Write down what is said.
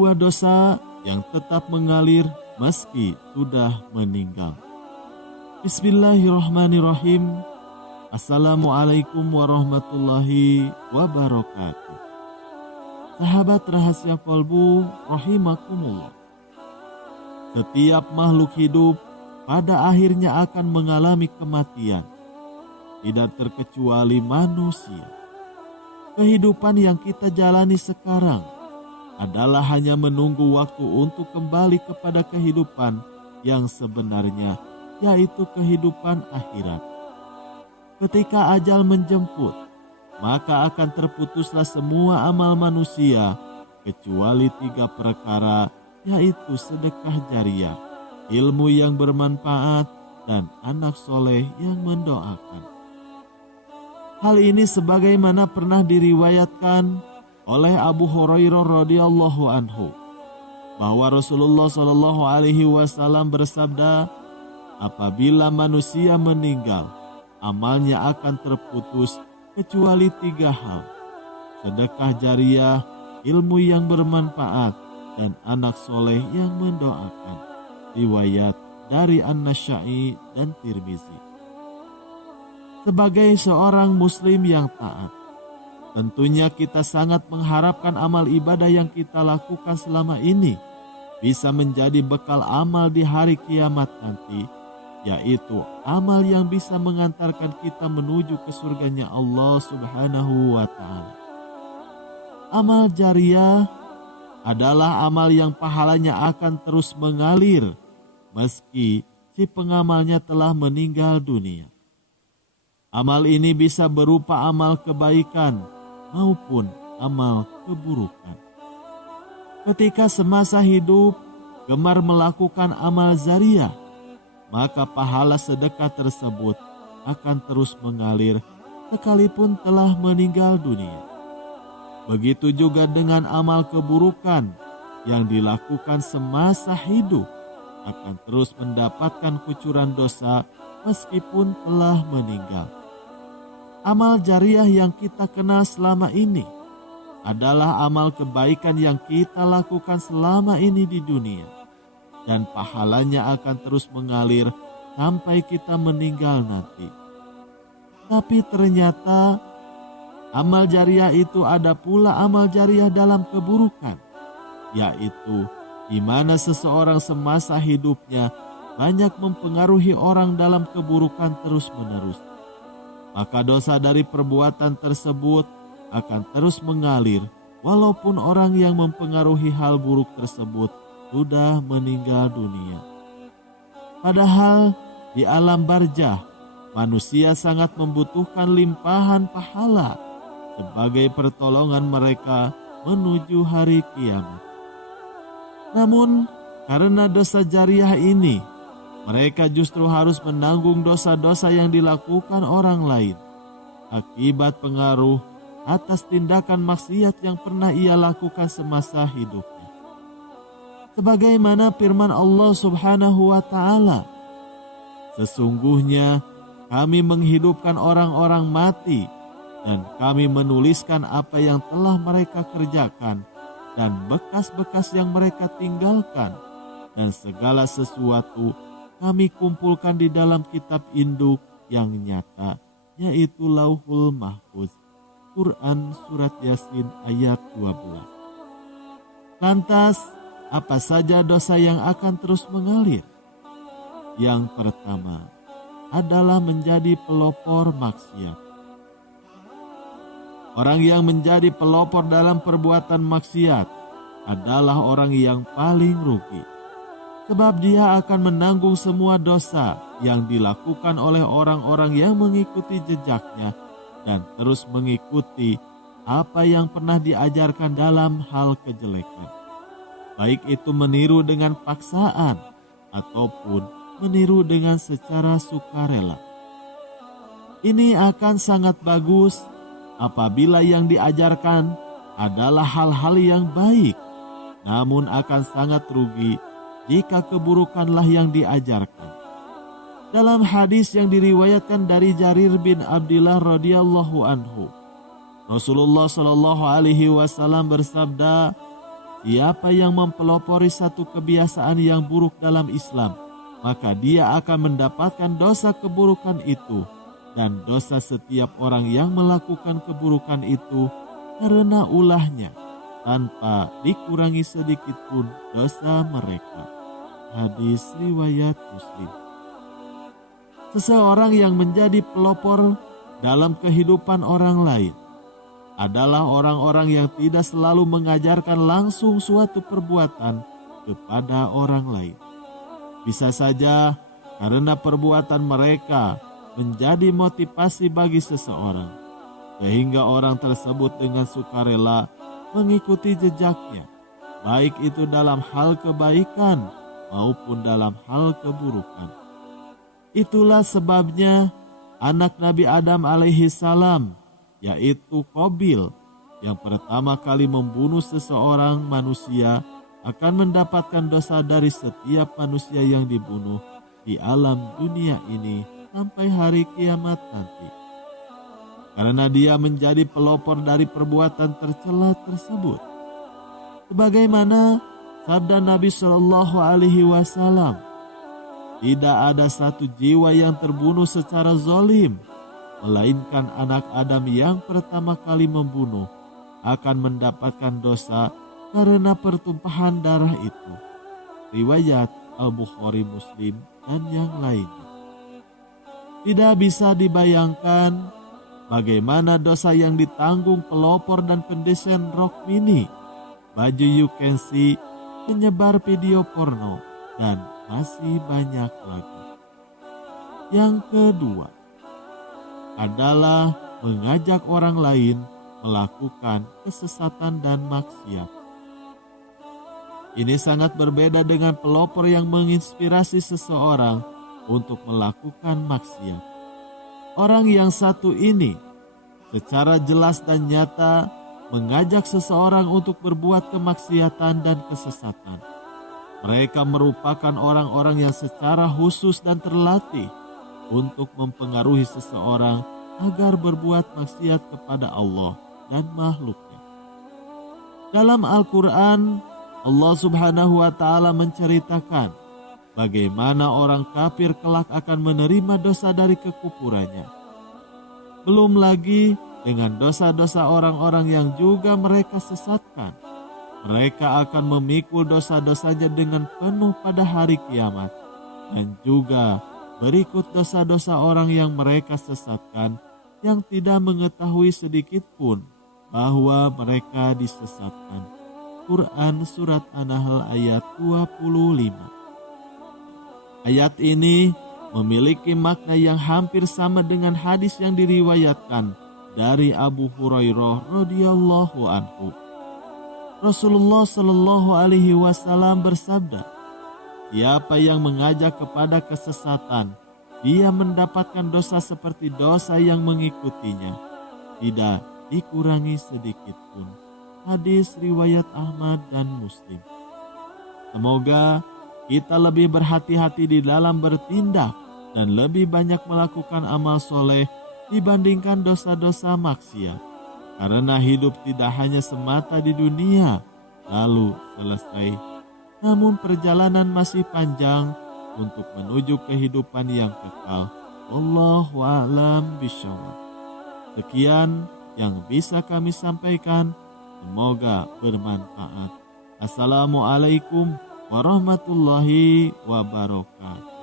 kedua dosa yang tetap mengalir meski sudah meninggal. Bismillahirrahmanirrahim. Assalamualaikum warahmatullahi wabarakatuh. Sahabat rahasia kolbu rahimakumullah. Setiap makhluk hidup pada akhirnya akan mengalami kematian, tidak terkecuali manusia. Kehidupan yang kita jalani sekarang adalah hanya menunggu waktu untuk kembali kepada kehidupan yang sebenarnya, yaitu kehidupan akhirat. Ketika ajal menjemput, maka akan terputuslah semua amal manusia kecuali 3 perkara, yaitu sedekah jariah, ilmu yang bermanfaat, dan anak soleh yang mendoakan. Hal ini sebagaimana pernah diriwayatkan oleh Abu Hurairah radhiyallahu anhu bahwa Rasulullah Shallallahu alaihi wasallam bersabda, apabila manusia meninggal, amalnya akan terputus kecuali 3 hal: sedekah jariah, ilmu yang bermanfaat, dan anak soleh yang mendoakan. Riwayat dari An-Nasa'i dan Tirmizi. Sebagai seorang muslim yang taat, tentunya kita sangat mengharapkan amal ibadah yang kita lakukan selama ini bisa menjadi bekal amal di hari kiamat nanti, yaitu amal yang bisa mengantarkan kita menuju ke surganya Allah Subhanahu wa Ta'ala. Amal jariah adalah amal yang pahalanya akan terus mengalir meski si pengamalnya telah meninggal dunia. Amal ini bisa berupa amal kebaikan maupun amal keburukan. Ketika semasa hidup gemar melakukan amal jariah, maka pahala sedekah tersebut akan terus mengalir sekalipun telah meninggal dunia. Begitu juga dengan amal keburukan yang dilakukan semasa hidup akan terus mendapatkan kucuran dosa meskipun telah meninggal. Amal jariah yang kita kenal selama ini adalah amal kebaikan yang kita lakukan selama ini di dunia, dan pahalanya akan terus mengalir sampai kita meninggal nanti. Tapi ternyata amal jariah itu ada pula amal jariah dalam keburukan, yaitu di mana seseorang semasa hidupnya banyak mempengaruhi orang dalam keburukan terus-menerus. Maka dosa dari perbuatan tersebut akan terus mengalir walaupun orang yang mempengaruhi hal buruk tersebut sudah meninggal dunia. Padahal di alam barzah manusia sangat membutuhkan limpahan pahala sebagai pertolongan mereka menuju hari kiamat. Namun karena dosa jariah ini, mereka justru harus menanggung dosa-dosa yang dilakukan orang lain akibat pengaruh atas tindakan maksiat yang pernah ia lakukan semasa hidupnya. Sebagaimana firman Allah Subhanahu wa Ta'ala, sesungguhnya kami menghidupkan orang-orang mati dan kami menuliskan apa yang telah mereka kerjakan dan bekas-bekas yang mereka tinggalkan, dan segala sesuatu kami kumpulkan di dalam kitab induk yang nyata, yaitu Lauhul Mahfuz. Quran Surat Yasin ayat 12. Lantas, apa saja dosa yang akan terus mengalir? Yang pertama adalah menjadi pelopor maksiat. Orang yang menjadi pelopor dalam perbuatan maksiat adalah orang yang paling rugi. Sebab dia akan menanggung semua dosa yang dilakukan oleh orang-orang yang mengikuti jejaknya dan terus mengikuti apa yang pernah diajarkan dalam hal kejelekan. Baik itu meniru dengan paksaan ataupun meniru dengan secara sukarela. Ini akan sangat bagus apabila yang diajarkan adalah hal-hal yang baik, namun akan sangat rugi jika keburukanlah yang diajarkan. Dalam hadis yang diriwayatkan dari Jarir bin Abdillah radhiyallahu anhu, Rasulullah Shallallahu alaihi wasallam bersabda, siapa yang mempelopori satu kebiasaan yang buruk dalam Islam, maka dia akan mendapatkan dosa keburukan itu dan dosa setiap orang yang melakukan keburukan itu karena ulahnya, tanpa dikurangi sedikit pun dosa mereka. Hadis riwayat Muslim. Seseorang yang menjadi pelopor dalam kehidupan orang lain adalah orang-orang yang tidak selalu mengajarkan langsung suatu perbuatan kepada orang lain. Bisa saja karena perbuatan mereka menjadi motivasi bagi seseorang, sehingga orang tersebut dengan sukarela mengikuti jejaknya, baik itu dalam hal kebaikan maupun dalam hal keburukan. Itulah sebabnya anak Nabi Adam alaihi salam, yaitu Qabil, yang pertama kali membunuh seseorang manusia, akan mendapatkan dosa dari setiap manusia yang dibunuh di alam dunia ini sampai hari kiamat nanti. Karena dia menjadi pelopor dari perbuatan tercela tersebut. Sebagaimana sabda Nabi Shallallahu Alaihi Wasallam, tidak ada satu jiwa yang terbunuh secara zalim, melainkan anak Adam yang pertama kali membunuh akan mendapatkan dosa karena pertumpahan darah itu. Riwayat Al-Bukhari, Muslim, dan yang lainnya. Tidak bisa dibayangkan bagaimana dosa yang ditanggung pelopor dan pendesain rok mini, baju You Can See, penyebar video porno, dan masih banyak lagi. Yang kedua adalah mengajak orang lain melakukan kesesatan dan maksiat. Ini sangat berbeda dengan pelopor yang menginspirasi seseorang untuk melakukan maksiat. Orang yang satu ini secara jelas dan nyata mengajak seseorang untuk berbuat kemaksiatan dan kesesatan. Mereka merupakan orang-orang yang secara khusus dan terlatih untuk mempengaruhi seseorang agar berbuat maksiat kepada Allah dan makhluknya. Dalam Al-Quran, Allah Subhanahu wa Ta'ala menceritakan bagaimana orang kafir kelak akan menerima dosa dari kekufurannya. Belum lagi dengan dosa-dosa orang-orang yang juga mereka sesatkan. Mereka akan memikul dosa-dosanya dengan penuh pada hari kiamat. Dan juga berikut dosa-dosa orang yang mereka sesatkan yang tidak mengetahui sedikit pun bahwa mereka disesatkan. Quran Surat An-Nahl ayat 25. Ayat ini memiliki makna yang hampir sama dengan hadis yang diriwayatkan dari Abu Hurairah radhiyallahu anhu. Rasulullah Shallallahu Alaihi Wasallam bersabda, siapa yang mengajak kepada kesesatan, dia mendapatkan dosa seperti dosa yang mengikutinya, tidak dikurangi sedikit pun. Hadis riwayat Ahmad dan Muslim. Semoga kita lebih berhati-hati di dalam bertindak dan lebih banyak melakukan amal soleh dibandingkan dosa-dosa maksiat. Karena hidup tidak hanya semata di dunia lalu selesai, namun perjalanan masih panjang untuk menuju kehidupan yang kekal. Wallahu a'lam bishawab. Sekian yang bisa kami sampaikan. Semoga bermanfaat. Assalamualaikum warahmatullahi wabarakatuh.